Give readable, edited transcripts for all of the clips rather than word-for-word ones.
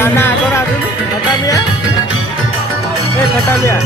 खाना आकर आ खटा लिया खटा लिया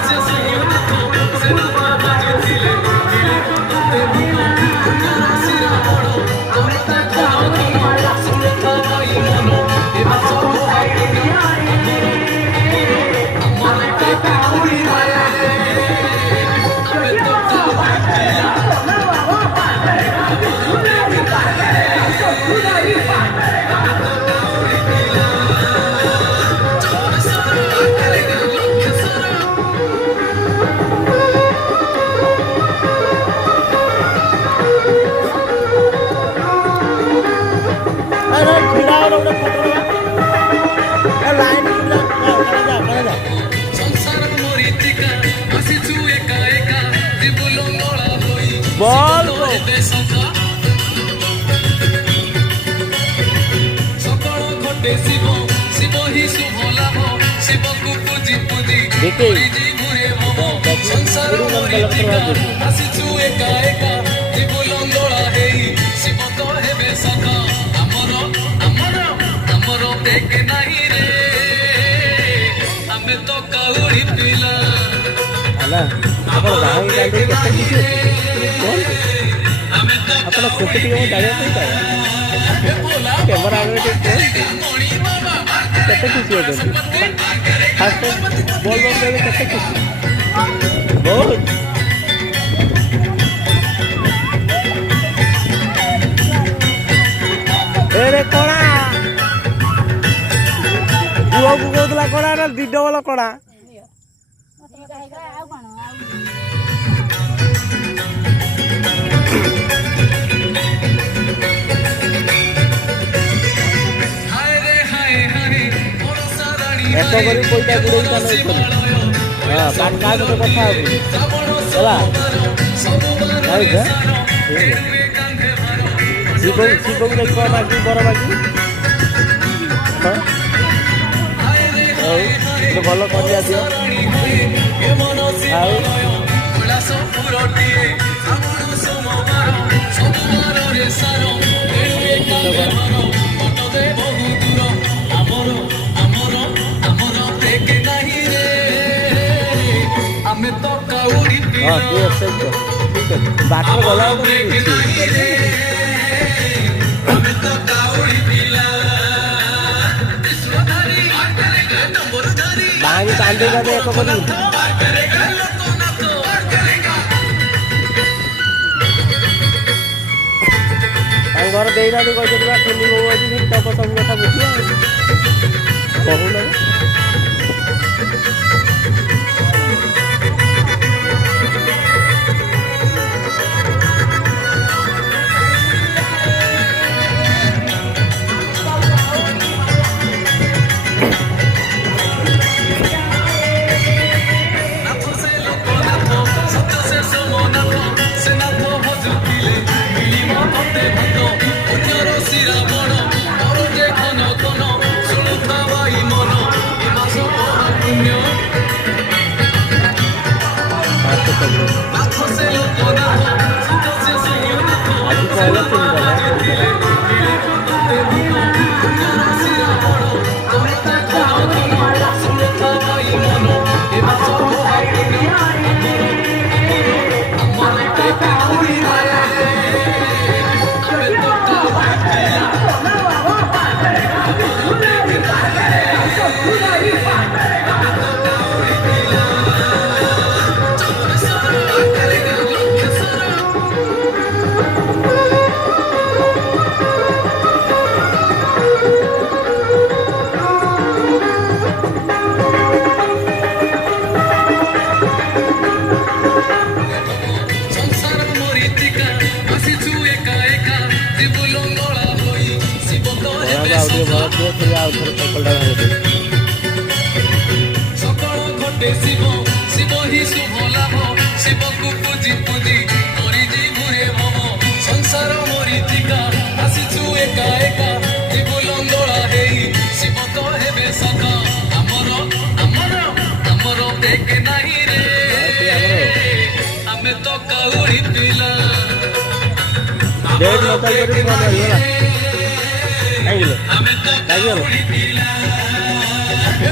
इधर बॉल अपना फोटो टी जाना कैमरा आगे केते खुशी होते फास्ट बॉल बॉल केते खुशी बहुत एरे कोड़ा बुआ बुगोदला कोड़ा ना दी डबल कोड़ा এত করে কইটা গুড়ই কানে হ্যাঁ কান কাজ তো কথা হবে চলা আইছা শিবং দেখো বাকি বড় বাকি হ্যাঁ এই ভালো করিয়া দিও আর हाँ तू एक्सरसाइज कर ठीक है बाकी गला तो बाकी कांदे का तो एको करी घर देना भी कहते पूरा खेली हो तब सब कथा बुझिया कहू ना ସେ ଆଉ ଥରେ ସାଇକେଲଟା ଭାଙ୍ଗିଦେବି। ସକାଳ ଘଟେ ଶିବ ଶିବ ହିଁ ଶୁଭ ଲାଭ ଶିବକୁ ପୂଜି ପୂଜି କରିଛି ଘୁରେ ଭବ ସଂସାର ମରିଚିକା ଆସିଛୁ ଏକା ଏକା ଯିବୁ ଲଙ୍ଗଳା ହେଇ ଶିବ ତ ହେବେ ସଖା ଆମର ଆମର ଆମର ବେଗ ନାହିଁ ରେ ଆମେ ତ କାଉଡ଼ି ପିଲା ଡେଟ୍ ନଥାଏ କରି ଫୋନ୍ ହେଇଗଲା କାହିଁକି ଆମେ ତ କାହିଁକି କାଉଡ଼ି ପିଲା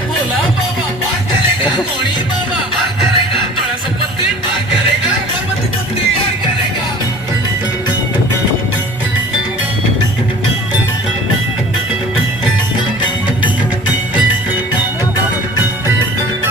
ଭୋଲା ବାବା ପାଖରେ ମଣି ବାବା